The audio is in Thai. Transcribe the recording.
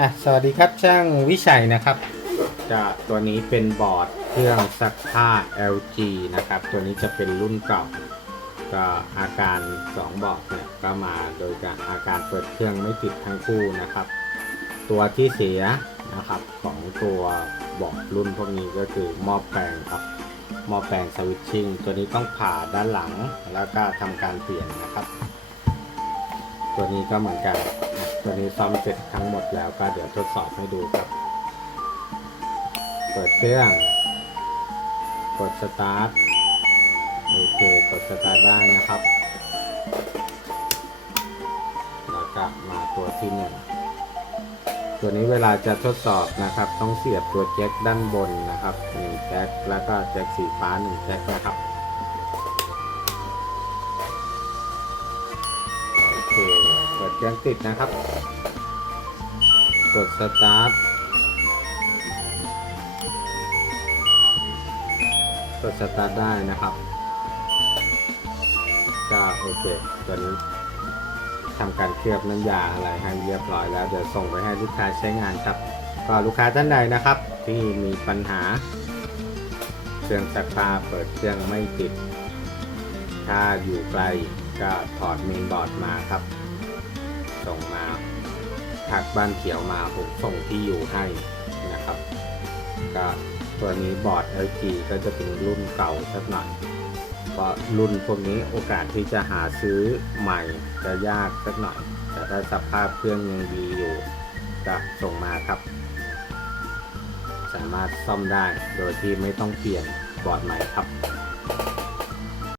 อะสวัสดีครับช่างวิชัยนะครับจากตัวนี้เป็นบอร์ดเครื่องซักผ้า LG นะครับ ตัวนี้จะเป็นรุ่นเก่า ก็อาการ 2 บอร์ดเนี่ยก็มาโดยการอาการเปิดเครื่องไม่ติดทั้งคู่นะครับ ตัวที่เสียนะครับของตัวบอร์ดรุ่นพวกนี้ก็คือหม้อแปลงครับหม้อแปลงสวิตชิ่งตัวนี้ต้องผ่าด้านหลังแล้วก็ทำการเปลี่ยนนะครับ ตัวนี้ก็เหมือนกัน วนี้ซ่อมเสร็จทั้งหมดแล้วก็เดี๋ยวทดสอบให้ดูครับ เปิดเครื่อง กดสตาร์ท โอเค กดสตาร์ทได้นะครับ แล้วก็มาตัวที่หนึ่งตัวนี้เวลาจะทดสอบนะครับ ต้องเสียบตัวแจ็คด้านบนนะครับหนึ่งแจ็คแล้วก็แจ็คสีฟ้าหนึ่งแจ็คนะครับ เปิดเครื่องติดนะครับ กดสตาร์ท กดสตาร์ทได้นะครับก็โอเคตัวนี้ทำการเคลือบน้ำยาอะไรให้เรียบร้อยแล้วเดี๋ยวส่งไปให้ลูกค้าใช้งานครับก็ลูกค้าท่านใดนะครับ ที่มีปัญหาเครื่องซักผ้าเปิดเครื่องไม่ติด ถ้าอยู่ไกลก็ถอดเมนบอร์ดมาครับ ส่งมาทักบ้านเขียวมาผมส่งที่อยู่ให้นะครับ ก็ตัวนี้บอร์ด LG ก็จะเป็นรุ่นเก่าสักหน่อยเพราะรุ่นพวกนี้โอกาสที่จะหาซื้อใหม่จะยากสักหน่อย แต่ถ้าสภาพเครื่องยังดีอยู่ก็ส่งมาครับ สามารถซ่อมได้โดยที่ไม่ต้องเปลี่ยนบอร์ดใหม่ครับ